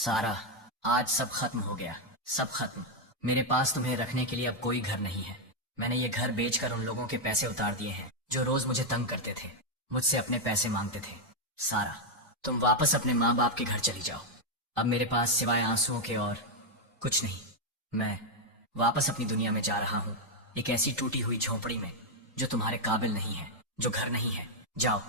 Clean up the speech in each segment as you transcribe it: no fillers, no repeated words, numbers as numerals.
सारा, आज सब खत्म हो गया। सब खत्म। मेरे पास तुम्हें रखने के लिए अब कोई घर नहीं है। मैंने ये घर बेचकर उन लोगों के पैसे उतार दिए हैं जो रोज मुझे तंग करते थे, मुझसे अपने पैसे मांगते थे। सारा, तुम वापस अपने माँ बाप के घर चली जाओ। अब मेरे पास सिवाय आंसुओं के और कुछ नहीं। मैं वापस अपनी दुनिया में जा रहा हूँ, एक ऐसी टूटी हुई झोंपड़ी में जो तुम्हारे काबिल नहीं है, जो घर नहीं है। जाओ,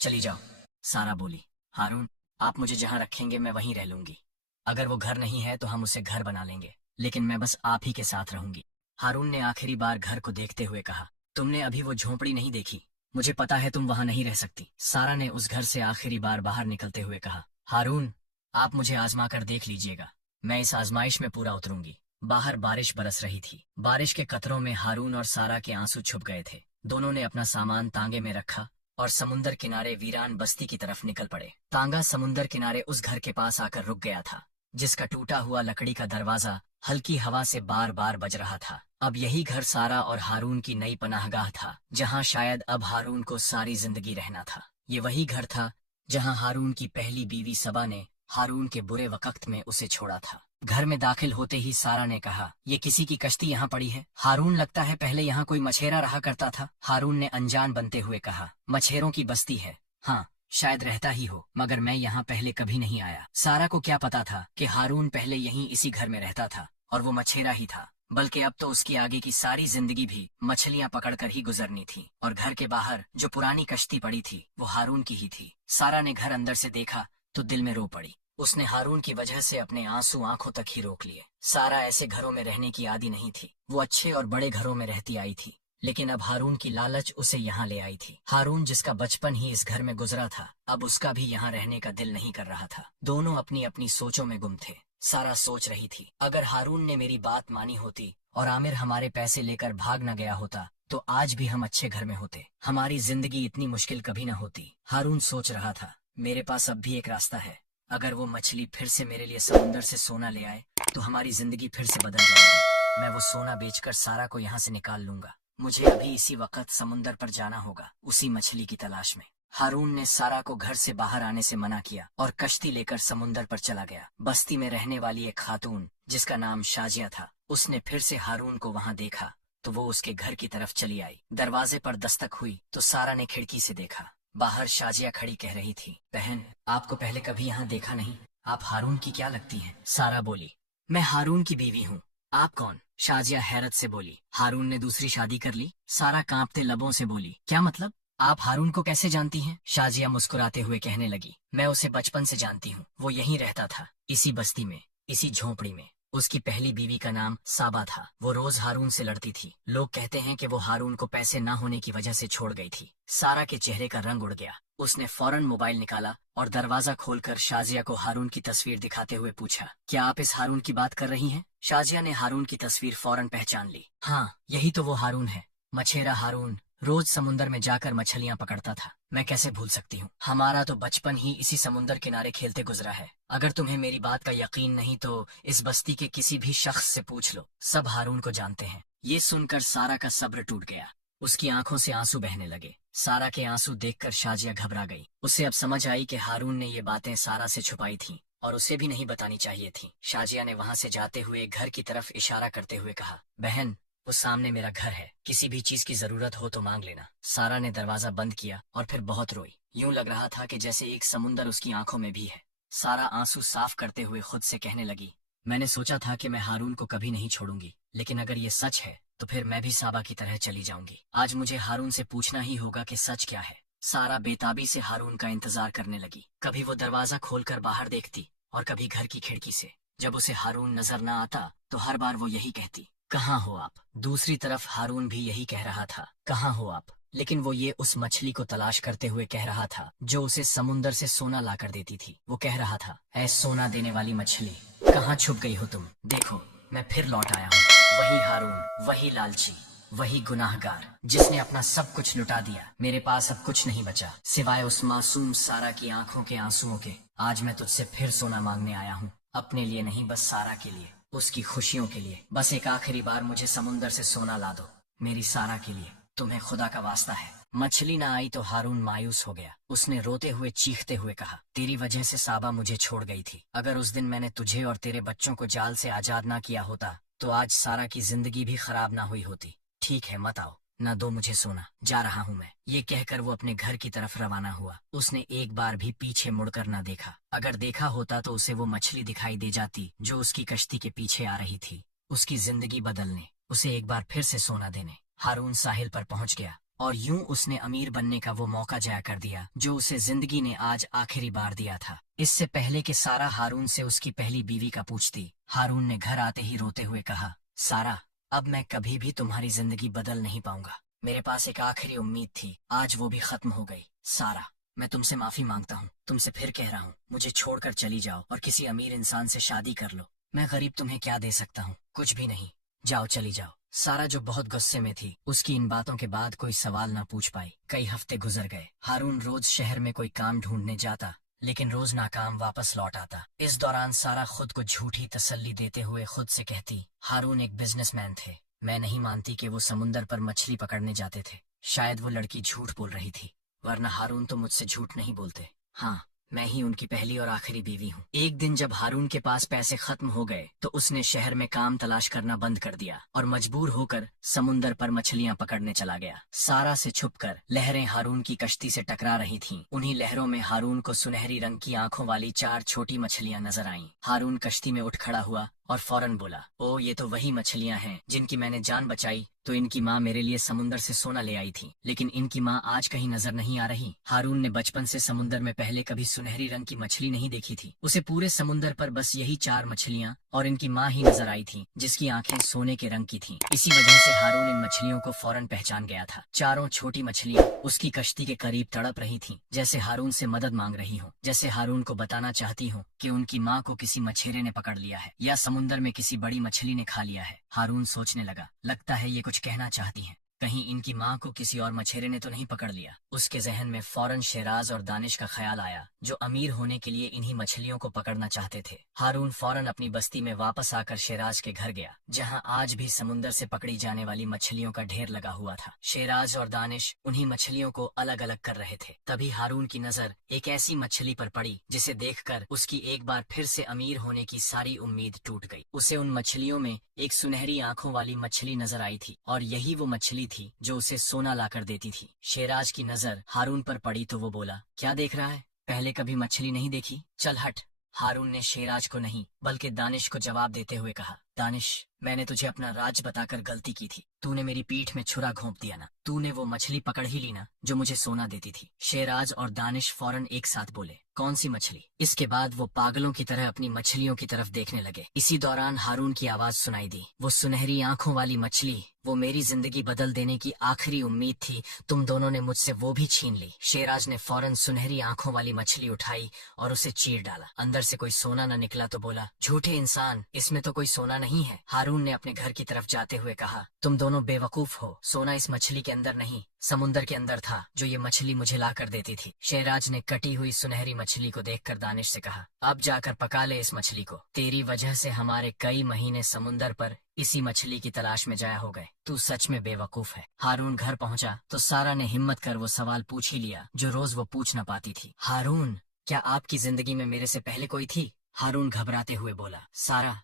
चली जाओ। सारा बोली, हारून, आप मुझे जहाँ रखेंगे मैं वहीं रह लूंगी। अगर वो घर नहीं है तो हम उसे घर बना लेंगे, लेकिन मैं बस आप ही के साथ रहूंगी। हारून ने आखिरी बार घर को देखते हुए कहा, तुमने अभी वो झोंपड़ी नहीं देखी। मुझे पता है तुम वहां नहीं रह सकती। सारा ने उस घर से आखिरी बार बाहर निकलते हुए कहा, हारून, आप मुझे आजमा कर देख लीजिएगा, मैं इस आजमाइश में पूरा उतरूंगी। बाहर बारिश बरस रही थी। बारिश के कतरों में हारून और सारा के आंसू छुप गए थे। दोनों ने अपना सामान तांगे में रखा और समुंदर किनारे वीरान बस्ती की तरफ निकल पड़े। तांगा समुंदर किनारे उस घर के पास आकर रुक गया था, जिसका टूटा हुआ लकड़ी का दरवाजा हल्की हवा से बार बार बज रहा था। अब यही घर सारा और हारून की नई पनाहगाह था, जहां शायद अब हारून को सारी जिंदगी रहना था। ये वही घर था जहां हारून की पहली बीवी सबा ने हारून के बुरे वक्त में उसे छोड़ा था। घर में दाखिल होते ही सारा ने कहा, ये किसी की कश्ती यहाँ पड़ी है। हारून, लगता है पहले यहाँ कोई मछेरा रहा करता था। हारून ने अनजान बनते हुए कहा, मछेरों की बस्ती है। हाँ, शायद रहता ही हो, मगर मैं यहाँ पहले कभी नहीं आया। सारा को क्या पता था कि हारून पहले यहीं इसी घर में रहता था और वो मछेरा ही था, बल्कि अब तो उसकी आगे की सारी जिंदगी भी मछलियां पकड़कर ही गुजरनी थी। और घर के बाहर जो पुरानी कश्ती पड़ी थी वो हारून की ही थी। सारा ने घर अंदर से देखा तो दिल में रो पड़ी। उसने हारून की वजह से अपने आंसू आंखों तक ही रोक लिए। सारा ऐसे घरों में रहने की आदी नहीं थी। वो अच्छे और बड़े घरों में रहती आई थी, लेकिन अब हारून की लालच उसे यहाँ ले आई थी। हारून, जिसका बचपन ही इस घर में गुजरा था, अब उसका भी यहाँ रहने का दिल नहीं कर रहा था। दोनों अपनी अपनी सोचों में गुम थे। सारा सोच रही थी, अगर हारून ने मेरी बात मानी होती और आमिर हमारे पैसे लेकर भाग न गया होता तो आज भी हम अच्छे घर में होते, हमारी जिंदगी इतनी मुश्किल कभी न होती। हारून सोच रहा था, मेरे पास अब भी एक रास्ता है। अगर वो मछली फिर से मेरे लिए समुंदर से सोना ले आए तो हमारी जिंदगी फिर से बदल जाएगी। मैं वो सोना बेचकर सारा को यहाँ से निकाल लूंगा। मुझे अभी इसी वक्त समुंदर पर जाना होगा, उसी मछली की तलाश में। हारून ने सारा को घर से बाहर आने से मना किया और कश्ती लेकर समुंदर पर चला गया। बस्ती में रहने वाली एक खातून, जिसका नाम शाजिया था, उसने फिर से हारून को वहां देखा तो वो उसके घर की तरफ चली आई। दरवाजे पर दस्तक हुई तो सारा ने खिड़की से देखा। बाहर शाजिया खड़ी कह रही थी, बहन, आपको पहले कभी यहाँ देखा नहीं। आप हारून की क्या लगती हैं? सारा बोली, मैं हारून की बीवी हूँ। आप कौन? शाजिया हैरत से बोली, हारून ने दूसरी शादी कर ली। सारा कांपते लबों से बोली, क्या मतलब? आप हारून को कैसे जानती हैं? शाजिया मुस्कुराते हुए कहने लगी, मैं उसे बचपन से जानती हूँ। वो यहीं रहता था, इसी बस्ती में, इसी झोंपड़ी में। उसकी पहली बीवी का नाम साबा था। वो रोज हारून से लड़ती थी। लोग कहते हैं कि वो हारून को पैसे ना होने की वजह से छोड़ गई थी। सारा के चेहरे का रंग उड़ गया। उसने फौरन मोबाइल निकाला और दरवाजा खोलकर शाजिया को हारून की तस्वीर दिखाते हुए पूछा, क्या आप इस हारून की बात कर रही हैं? शाजिया ने हारून की तस्वीर फौरन पहचान ली। हाँ, यही तो वो हारून है, मछेरा हारून। रोज समुंदर में जाकर मछलियां पकड़ता था। मैं कैसे भूल सकती हूँ, हमारा तो बचपन ही इसी समुंदर किनारे खेलते गुजरा है। अगर तुम्हें मेरी बात का यकीन नहीं तो इस बस्ती के किसी भी शख्स से पूछ लो, सब हारून को जानते हैं। ये सुनकर सारा का सब्र टूट गया। उसकी आंखों से आंसू बहने लगे। सारा के आंसू देखकर शाजिया घबरा गई। उसे अब समझ आई कि हारून ने ये बातें सारा से छुपाई थीं और उसे भी नहीं बतानी चाहिए थी। शाजिया ने वहां से जाते हुए घर की तरफ इशारा करते हुए कहा, बहन, वो सामने मेरा घर है, किसी भी चीज की जरूरत हो तो मांग लेना। सारा ने दरवाजा बंद किया और फिर बहुत रोई। यूं लग रहा था कि जैसे एक समुंदर उसकी आंखों में भी है। सारा आंसू साफ करते हुए खुद से कहने लगी, मैंने सोचा था कि मैं हारून को कभी नहीं छोड़ूंगी, लेकिन अगर ये सच है तो फिर मैं भी साबा की तरह चली जाऊंगी। आज मुझे हारून से पूछना ही होगा कि सच क्या है। सारा बेताबी से हारून का इंतजार करने लगी। कभी वो दरवाजा खोलकर बाहर देखती और कभी घर की खिड़की से। जब उसे हारून नजर न आता तो हर बार वो यही कहती, कहाँ हो आप? दूसरी तरफ हारून भी यही कह रहा था, कहाँ हो आप? लेकिन वो ये उस मछली को तलाश करते हुए कह रहा था जो उसे समुंदर से सोना लाकर देती थी। वो कह रहा था, ऐ सोना देने वाली मछली, कहाँ छुप गई हो तुम? देखो, मैं फिर लौट आया हूँ। वही हारून, वही लालची, वही गुनाहगार, जिसने अपना सब कुछ लुटा दिया। मेरे पास अब कुछ नहीं बचा सिवाय उस मासूम सारा की आंखों के आंसुओं के। आज मैं तुझसे फिर सोना मांगने आया हूँ, अपने लिए नहीं, बस सारा के लिए, उसकी खुशियों के लिए। बस एक आखिरी बार मुझे समुंदर से सोना ला दो, मेरी सारा के लिए। तुम्हें खुदा का वास्ता है, मछली ना आई तो हारून मायूस हो गया। उसने रोते हुए चीखते हुए कहा, तेरी वजह से साबा मुझे छोड़ गई थी। अगर उस दिन मैंने तुझे और तेरे बच्चों को जाल से आजाद ना किया होता तो आज सारा की जिंदगी भी खराब ना हुई होती। ठीक है, मत आओ, न दो मुझे सोना, जा रहा हूँ मैं। ये कहकर वो अपने घर की तरफ रवाना हुआ। उसने एक बार भी पीछे मुड़कर न देखा। अगर देखा होता तो उसे वो मछली दिखाई दे जाती जो उसकी कश्ती के पीछे आ रही थी, उसकी जिंदगी बदलने, उसे एक बार फिर से सोना देने। हारून साहिल पर पहुंच गया और यूं उसने अमीर बनने का वो मौका जाया कर दिया जो उसे जिंदगी ने आज आखिरी बार दिया था। इससे पहले कि सारा हारून से उसकी पहली बीवी का पूछती, हारून ने घर आते ही रोते हुए कहा, सारा, अब मैं कभी भी तुम्हारी जिंदगी बदल नहीं पाऊंगा। मेरे पास एक आखिरी उम्मीद थी, आज वो भी खत्म हो गई। सारा, मैं तुमसे माफी मांगता हूँ, तुमसे फिर कह रहा हूँ, मुझे छोड़कर चली जाओ और किसी अमीर इंसान से शादी कर लो। मैं गरीब तुम्हें क्या दे सकता हूँ, कुछ भी नहीं। जाओ, चली जाओ। सारा जो बहुत गुस्से में थी, उसकी इन बातों के बाद कोई सवाल न पूछ पाई। कई हफ्ते गुजर गए। हारून रोज शहर में कोई काम ढूंढने जाता, लेकिन रोज नाकाम वापस लौट आता। इस दौरान सारा खुद को झूठी तसल्ली देते हुए खुद से कहती, हारून एक बिजनेसमैन थे। मैं नहीं मानती कि वो समुंदर पर मछली पकड़ने जाते थे। शायद वो लड़की झूठ बोल रही थी, वरना हारून तो मुझसे झूठ नहीं बोलते। हाँ, मैं ही उनकी पहली और आखिरी बीवी हूँ। एक दिन जब हारून के पास पैसे खत्म हो गए तो उसने शहर में काम तलाश करना बंद कर दिया और मजबूर होकर समुंदर पर मछलियां पकड़ने चला गया। सारा से छुपकर लहरें हारून की कश्ती से टकरा रही थीं। उन्हीं लहरों में हारून को सुनहरी रंग की आंखों वाली 4 छोटी मछलियां नजर आईं। हारून कश्ती में उठ खड़ा हुआ और फौरन बोला, ओ, ये तो वही मछलियां हैं जिनकी मैंने जान बचाई तो इनकी माँ मेरे लिए समुंदर से सोना ले आई थी, लेकिन इनकी माँ आज कहीं नजर नहीं आ रही। हारून ने बचपन से समुंदर में पहले कभी सुनहरी रंग की मछली नहीं देखी थी। उसे पूरे समुंदर पर बस यही 4 मछलियां और इनकी माँ ही नजर आई थी, जिसकी आंखें सोने के रंग की थीं। इसी वजह से हारून इन मछलियों को फौरन पहचान गया था। चारों छोटी मछलियां उसकी कश्ती के करीब तड़प रही थीं, जैसे हारून से मदद मांग रही हो, जैसे हारून को बताना चाहती हो कि उनकी माँ को किसी मछेरे ने पकड़ लिया है या समुंदर में किसी बड़ी मछली ने खा लिया है। हारून सोचने लगा, लगता है ये कुछ कहना चाहती हैं, कहीं इनकी माँ को किसी और मछेरे ने तो नहीं पकड़ लिया। उसके जहन में फौरन शेराज और दानिश का ख्याल आया, जो अमीर होने के लिए इन्हीं मछलियों को पकड़ना चाहते थे। हारून फौरन अपनी बस्ती में वापस आकर शेराज के घर गया, जहां आज भी समुंदर से पकड़ी जाने वाली मछलियों का ढेर लगा हुआ था। शेराज और दानिश उन्हीं मछलियों को अलग अलग कर रहे थे। तभी हारून की नजर एक ऐसी मछली पर पड़ी जिसे देखकर उसकी एक बार फिर से अमीर होने की सारी उम्मीद टूट गई। उसे उन मछलियों में एक सुनहरी आंखों वाली मछली नजर आई थी और यही वो मछली थी जो उसे सोना लाकर देती थी। शेराज की नजर हारून पर पड़ी तो वो बोला, क्या देख रहा है, पहले कभी मछली नहीं देखी, चल हट। हारून ने शेराज को नहीं बल्कि दानिश को जवाब देते हुए कहा, दानिश, मैंने तुझे अपना राज बताकर गलती की थी। तूने मेरी पीठ में छुरा घोंप दिया ना, तूने वो मछली पकड़ ही ली ना जो मुझे सोना देती थी। शेराज और दानिश फौरन एक साथ बोले, कौन सी मछली? इसके बाद वो पागलों की तरह अपनी मछलियों की तरफ देखने लगे। इसी दौरान हारून की आवाज सुनाई दी, वो सुनहरी आंखों वाली मछली, वो मेरी जिंदगी बदल देने की आखिरी उम्मीद थी, तुम दोनों ने मुझसे वो भी छीन ली। शेराज ने फौरन सुनहरी आंखों वाली मछली उठाई और उसे चीर डाला। अंदर से कोई सोना न निकला तो बोला, झूठे इंसान, इसमें तो कोई सोना नहीं है। हारून ने अपने घर की तरफ जाते हुए कहा, तुम दोनों बेवकूफ हो, सोना इस मछली के अंदर नहीं, समुंदर के अंदर था जो ये मछली मुझे ला कर देती थी। शेराज ने कटी हुई सुनहरी मछली को देखकर दानिश से कहा, अब जाकर पका ले इस मछली को, तेरी वजह से हमारे कई महीने समुंदर पर इसी मछली की तलाश में जाया हो गए, तू सच में बेवकूफ है। हारून घर पहुंचा तो सारा ने हिम्मत कर वो सवाल पूछ ही लिया जो रोज वो पूछ न पाती थी, हारून, क्या आपकी जिंदगी में मेरे से पहले कोई थी? हारून घबराते हुए बोला, सारा,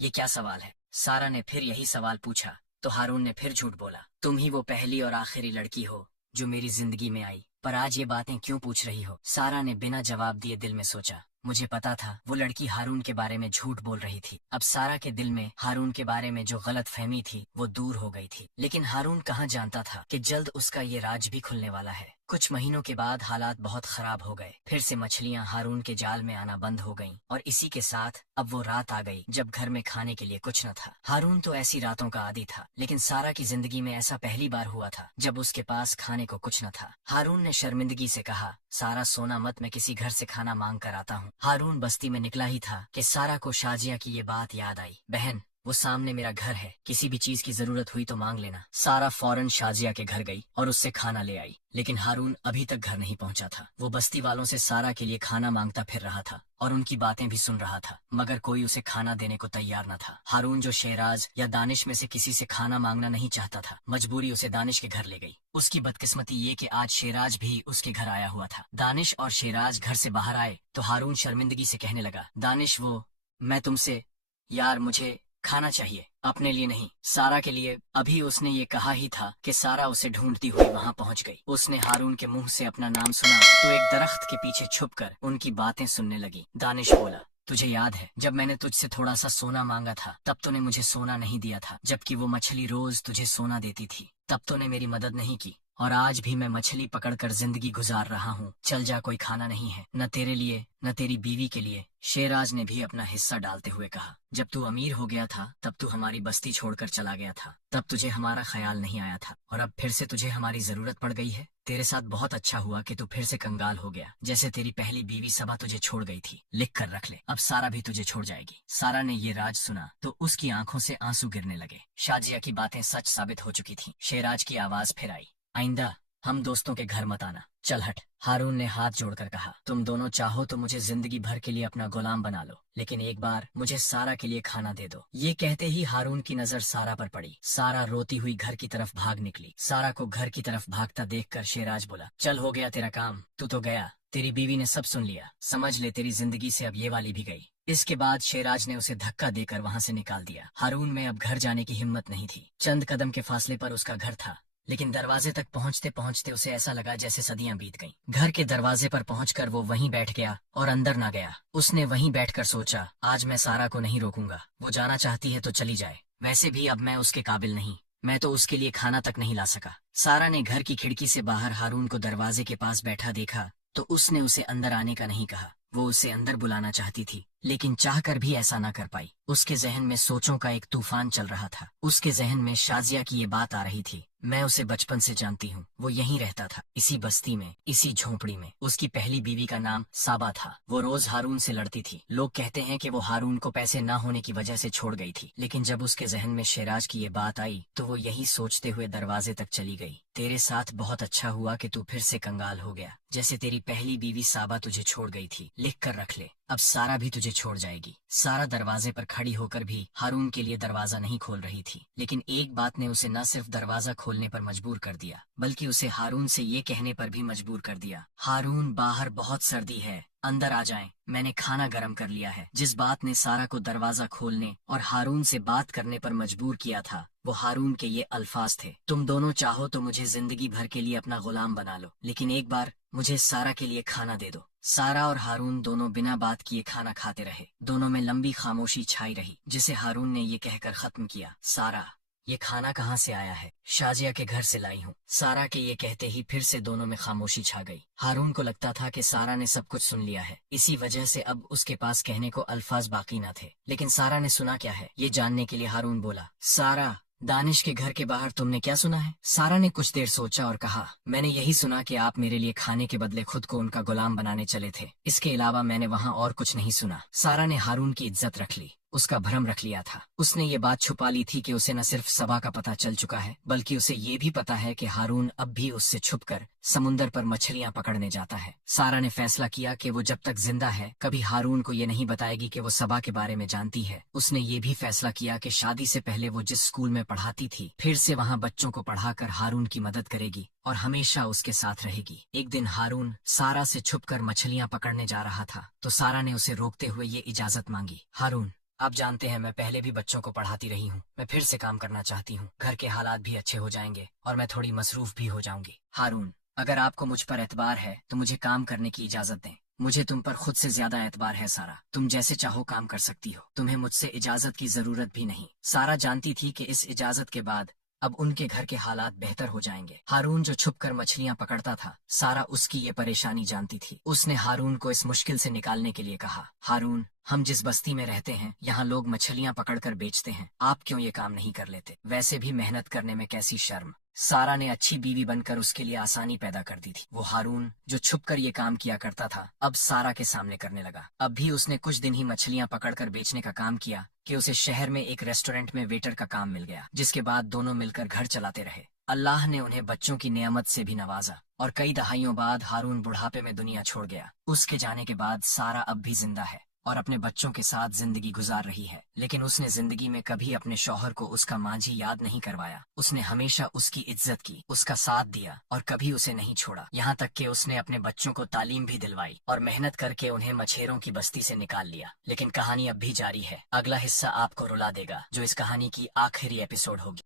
ये क्या सवाल है? सारा ने फिर यही सवाल पूछा तो हारून ने फिर झूठ बोला, तुम ही वो पहली और आखिरी लड़की हो जो मेरी जिंदगी में आई, पर आज ये बातें क्यों पूछ रही हो? सारा ने बिना जवाब दिए दिल में सोचा, मुझे पता था वो लड़की हारून के बारे में झूठ बोल रही थी। अब सारा के दिल में हारून के बारे में जो गलत फहमी थी वो दूर हो गई थी, लेकिन हारून कहाँ जानता था कि जल्द उसका ये राज भी खुलने वाला है। कुछ महीनों के बाद हालात बहुत खराब हो गए। फिर से मछलियां हारून के जाल में आना बंद हो गईं और इसी के साथ अब वो रात आ गई जब घर में खाने के लिए कुछ न था। हारून तो ऐसी रातों का आदी था, लेकिन सारा की जिंदगी में ऐसा पहली बार हुआ था जब उसके पास खाने को कुछ न था। हारून ने शर्मिंदगी से कहा, सारा सोना मत, मैं किसी घर से खाना मांग कर आता हूँ। हारून बस्ती में निकला ही था कि सारा को शाजिया की ये बात याद आई। बहन, वो सामने मेरा घर है, किसी भी चीज की जरूरत हुई तो मांग लेना। सारा फौरन शाजिया के घर गई और उससे खाना ले आई, लेकिन हारून अभी तक घर नहीं पहुंचा था। वो बस्ती वालों से सारा के लिए खाना मांगता फिर रहा था और उनकी बातें भी सुन रहा था, मगर कोई उसे खाना देने को तैयार न था। हारून, जो शेराज या दानिश में से किसी से खाना मांगना नहीं चाहता था, मजबूरी उसे दानिश के घर ले गई। उसकी बदकिस्मती ये कि आज शेराज भी उसके घर आया हुआ था। दानिश और शेराज घर से बाहर आए तो हारून शर्मिंदगी से कहने लगा, दानिश, वो मैं तुमसे, यार मुझे खाना चाहिए, अपने लिए नहीं, सारा के लिए। अभी उसने ये कहा ही था कि सारा उसे ढूंढती हुई वहां पहुंच गई। उसने हारून के मुंह से अपना नाम सुना तो एक दरख्त के पीछे छुपकर उनकी बातें सुनने लगी। दानिश बोला, तुझे याद है जब मैंने तुझसे थोड़ा सा सोना मांगा था, तब तूने मुझे सोना नहीं दिया था, जबकि वो मछली रोज तुझे सोना देती थी। तब तूने मेरी मदद नहीं की और आज भी मैं मछली पकड़कर जिंदगी गुजार रहा हूँ। चल जा, कोई खाना नहीं है, न तेरे लिए न तेरी बीवी के लिए। शेराज ने भी अपना हिस्सा डालते हुए कहा, जब तू अमीर हो गया था तब तू हमारी बस्ती छोड़कर चला गया था, तब तुझे हमारा ख्याल नहीं आया था, और अब फिर से तुझे हमारी जरूरत पड़ गई है। तेरे साथ बहुत अच्छा हुआ कि तू फिर से कंगाल हो गया, जैसे तेरी पहली बीवी सबा तुझे छोड़ गई थी। लिख कर रख ले, अब सारा भी तुझे छोड़ जाएगी। सारा ने ये राज सुना तो उसकी आंखों से आंसू गिरने लगे। शाजिया की बातें सच साबित हो चुकी थीं। शेराज की आवाज फिर आई, आइंदा हम दोस्तों के घर मत आना, चल हट। हारून ने हाथ जोड़कर कहा, तुम दोनों चाहो तो मुझे जिंदगी भर के लिए अपना गुलाम बना लो, लेकिन एक बार मुझे सारा के लिए खाना दे दो। ये कहते ही हारून की नजर सारा पर पड़ी। सारा रोती हुई घर की तरफ भाग निकली। सारा को घर की तरफ भागता देखकर शेराज बोला, चल हो गया तेरा काम, तू तो गया, तेरी बीवी ने सब सुन लिया, समझ ले तेरी जिंदगी से अब ये वाली भी गई। इसके बाद शेराज ने उसे धक्का देकर वहां से निकाल दिया। हारून में अब घर जाने की हिम्मत नहीं थी। चंद कदम के फासले पर उसका घर था, लेकिन दरवाजे तक पहुंचते पहुंचते उसे ऐसा लगा जैसे सदियां बीत गईं। घर के दरवाजे पर पहुंचकर वो वहीं बैठ गया और अंदर ना गया। उसने वहीं बैठकर सोचा, आज मैं सारा को नहीं रोकूंगा, वो जाना चाहती है तो चली जाए, वैसे भी अब मैं उसके काबिल नहीं, मैं तो उसके लिए खाना तक नहीं ला सका। सारा ने घर की खिड़की से बाहर हारून को दरवाजे के पास बैठा देखा तो उसने उसे अंदर आने का नहीं कहा। वो उसे अंदर बुलाना चाहती थी, लेकिन चाहकर भी ऐसा ना कर पाई। उसके जहन में सोचों का एक तूफान चल रहा था। उसके जहन में शाजिया की ये बात आ रही थी, मैं उसे बचपन से जानती हूँ, वो यहीं रहता था, इसी बस्ती में, इसी झोंपड़ी में। उसकी पहली बीवी का नाम साबा था। वो रोज हारून से लड़ती थी। लोग कहते हैं कि वो हारून को पैसे ना होने की वजह से छोड़ गई थी, लेकिन जब उसके जहन में शेराज की ये बात आई तो वो यही सोचते हुए दरवाजे तक चली गई। तेरे साथ बहुत अच्छा हुआ कि तू फिर से कंगाल हो गया, जैसे तेरी पहली बीवी साबा तुझे छोड़ गई थी। लिख कर रख ले, अब सारा भी तुझे छोड़ जाएगी। सारा दरवाजे पर खड़ी होकर भी हारून के लिए दरवाजा नहीं खोल रही थी, लेकिन एक बात ने उसे न सिर्फ दरवाजा खोलने पर मजबूर कर दिया, बल्कि उसे हारून से ये कहने पर भी मजबूर कर दिया, हारून बाहर बहुत सर्दी है, अंदर आ जाएं, मैंने खाना गर्म कर लिया है। जिस बात ने सारा को दरवाजा खोलने और हारून से बात करने पर मजबूर किया था, वो हारून के ये अल्फाज थे, तुम दोनों चाहो तो मुझे जिंदगी भर के लिए अपना गुलाम बना लो, लेकिन एक बार मुझे सारा के लिए खाना दे दो। सारा और हारून दोनों बिना बात किए खाना खाते रहे। दोनों में लंबी खामोशी छाई रही, जिसे हारून ने ये कहकर खत्म किया, सारा, ये खाना कहाँ से आया है? शाजिया के घर से लाई हूँ। सारा के ये कहते ही फिर से दोनों में खामोशी छा गई। हारून को लगता था कि सारा ने सब कुछ सुन लिया है, इसी वजह से अब उसके पास कहने को अल्फाज बाकी न थे। लेकिन सारा ने सुना क्या है, ये जानने के लिए हारून बोला, सारा, दानिश के घर के बाहर तुमने क्या सुना है? सारा ने कुछ देर सोचा और कहा, मैंने यही सुना कि आप मेरे लिए खाने के बदले खुद को उनका गुलाम बनाने चले थे। इसके अलावा मैंने वहाँ और कुछ नहीं सुना। सारा ने हारून की इज्जत रख ली, उसका भ्रम रख लिया था। उसने ये बात छुपा ली थी कि उसे न सिर्फ सबा का पता चल चुका है, बल्कि उसे ये भी पता है कि हारून अब भी उससे छुपकर समुंदर पर मछलियां पकड़ने जाता है। सारा ने फैसला किया कि वो जब तक जिंदा है कभी हारून को ये नहीं बताएगी कि वो सबा के बारे में जानती है। उसने ये भी फैसला किया कि शादी से पहले वो जिस स्कूल में पढ़ाती थी, फिर से वहाँ बच्चों को पढ़ाकर हारून की मदद करेगी और हमेशा उसके साथ रहेगी। एक दिन हारून सारा से छुपकर मछलियां पकड़ने जा रहा था तो सारा ने उसे रोकते हुए ये इजाजत मांगी, हारून, आप जानते हैं मैं पहले भी बच्चों को पढ़ाती रही हूँ, मैं फिर से काम करना चाहती हूँ, घर के हालात भी अच्छे हो जाएंगे और मैं थोड़ी मसरूफ भी हो जाऊंगी। हारून, अगर आपको मुझ पर एतबार है तो मुझे काम करने की इजाजत दें। मुझे तुम पर खुद से ज्यादा एतबार है सारा, तुम जैसे चाहो काम कर सकती हो, तुम्हें मुझसे इजाजत की जरूरत भी नहीं। सारा जानती थी कि इस इजाजत के बाद अब उनके घर के हालात बेहतर हो जाएंगे। हारून जो छुपकर मछलियां पकड़ता था, सारा उसकी ये परेशानी जानती थी। उसने हारून को इस मुश्किल से निकालने के लिए कहा, हारून, हम जिस बस्ती में रहते हैं यहाँ लोग मछलियां पकड़कर बेचते हैं, आप क्यों ये काम नहीं कर लेते? वैसे भी मेहनत करने में कैसी शर्म। سارا نے اچھی بیوی بن کر اس کے لیے آسانی پیدا کر دی تھی۔ وہ ہارون جو چھپ کر یہ کام کیا کرتا تھا اب سارا کے سامنے کرنے لگا۔ اب بھی اس نے کچھ دن ہی مچھلیاں پکڑ کر بیچنے کا کام کیا کہ اسے شہر میں ایک ریسٹورنٹ میں ویٹر کا کام مل گیا، جس کے بعد دونوں مل کر گھر چلاتے رہے۔ اللہ نے انہیں بچوں کی نعمت سے بھی نوازا اور کئی دہائیوں بعد ہارون بڑھاپے میں دنیا چھوڑ گیا۔ اس کے جانے کے بعد سارا اب بھی زندہ ہے اور اپنے بچوں کے ساتھ زندگی گزار رہی ہے، لیکن اس نے زندگی میں کبھی اپنے شوہر کو اس کا ماجھی یاد نہیں کروایا۔ اس نے ہمیشہ اس کی عزت کی، اس کا ساتھ دیا اور کبھی اسے نہیں چھوڑا، یہاں تک کہ اس نے اپنے بچوں کو تعلیم بھی دلوائی اور محنت کر کے انہیں مچھیروں کی بستی سے نکال لیا۔ لیکن کہانی اب بھی جاری ہے، اگلا حصہ آپ کو رلا دے گا، جو اس کہانی کی آخری ایپیسوڈ ہوگی۔